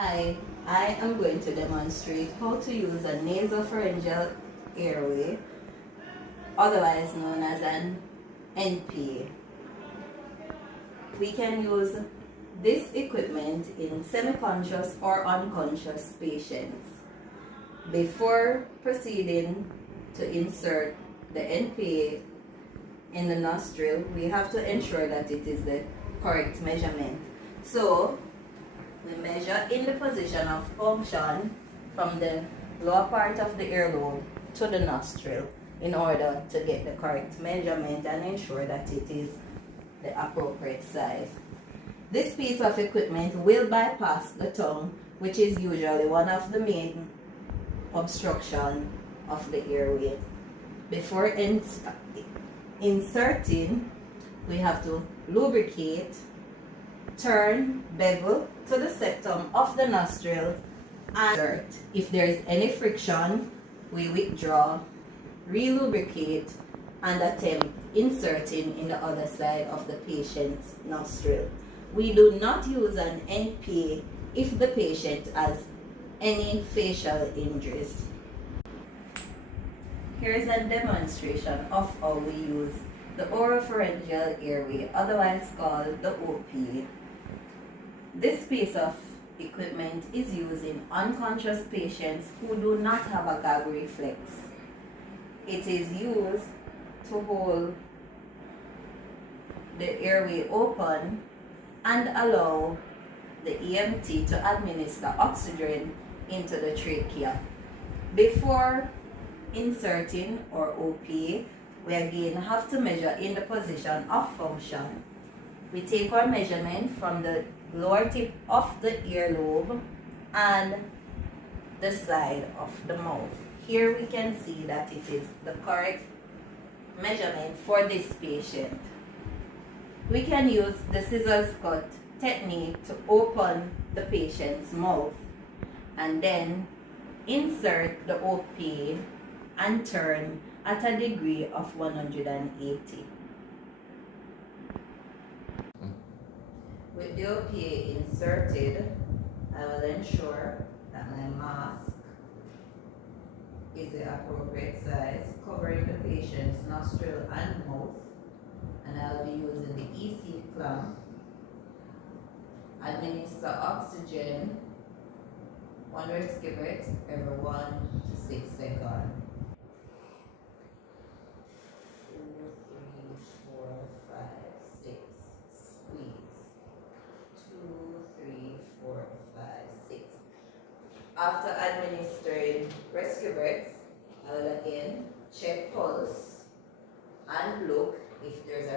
Hi, I am going to demonstrate how to use a nasopharyngeal airway, otherwise known as an NPA. We can use this equipment in semi-conscious or unconscious patients. Before proceeding to insert the NPA in the nostril, we have to ensure that it is the correct measurement. So, we measure in the position of function from the lower part of the earlobe to the nostril in order to get the correct measurement and ensure that it is the appropriate size. This piece of equipment will bypass the tongue, which is usually one of the main obstruction of the airway. Before inserting, we have to lubricate, turn bevel to the septum of the nostril and insert. If there is any friction, we withdraw, re-lubricate, and attempt inserting in the other side of the patient's nostril. We do not use an NPA if the patient has any facial injuries. Here is a demonstration of how we use the oropharyngeal airway, otherwise called the OP. This piece of equipment is used in unconscious patients who do not have a gag reflex. It is used to hold the airway open and allow the EMT to administer oxygen into the trachea. Before inserting or OP, we again have to measure in the position of function. We take our measurement from the lower tip of the earlobe and the side of the mouth. Here we can see that it is the correct measurement for this patient. We can use the scissors cut technique to open the patient's mouth and then insert the OP and turn at a degree of 180. With the OPA inserted, I will ensure that my mask is the appropriate size, covering the patient's nostril and mouth, and I'll be using the EC clamp. Administer oxygen 1 respirate every 1 to 6 seconds. 2, 3, 4, 5, 6. Squeeze. 2, 3, 4, 5, 6. After administering rescue breaths, I will again check pulse and look if there's